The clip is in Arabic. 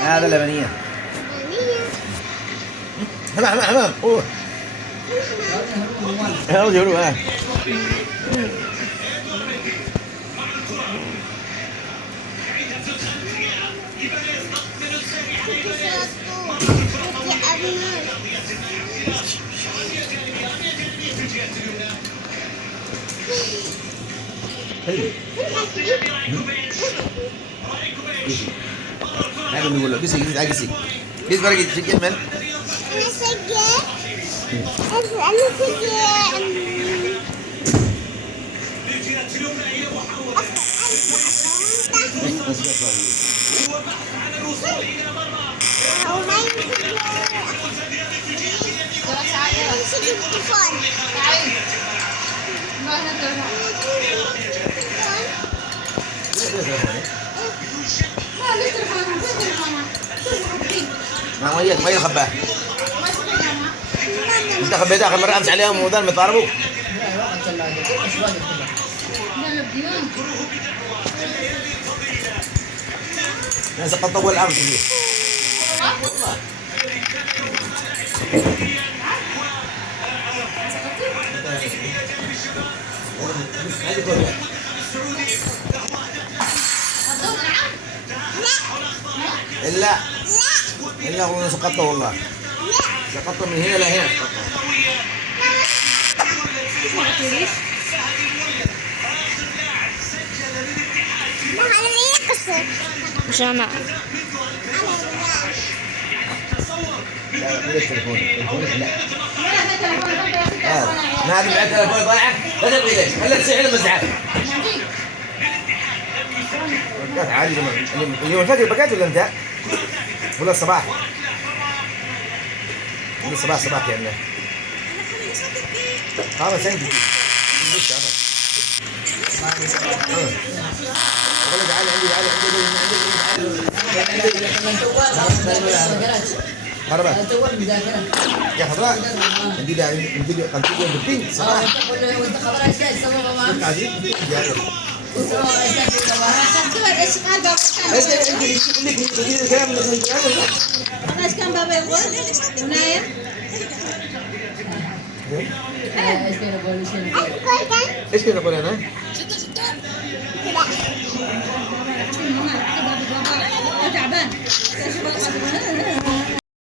هذا لبنية. حمام اوه يا هذا اللي يقول قسي قسي قسي ليش فرق تشجع من؟ أنا سجل أنا ما وياك ما يخباه. انت خبيت اخر مره امس عليهم وذول ما يضاربوا. ناس قد طول العام كبير. والله. لا إلا هو سقطه والله. سقطه من هنا لهنا مش أنا. لا ليش تليفونك؟ تليفونك لا. ما هذا بعد تليفون ضايعه لا تبغي ليش؟ خليها تصيح لما تزعل. بقات عادي اليوم الفجر بقات ولا انت؟ ولا الصباح؟ ولا الصباح صباح يعني. خلاص عندي. والله تعال عندي هربت يا خضراء عندي قلبي بالبين صراحة وانت خضراء ايش قاعد تسوي ماما؟ قاعدين ايش كان بابا يقول؟ ونايم؟ ايش كذا اقول انا؟ تعبان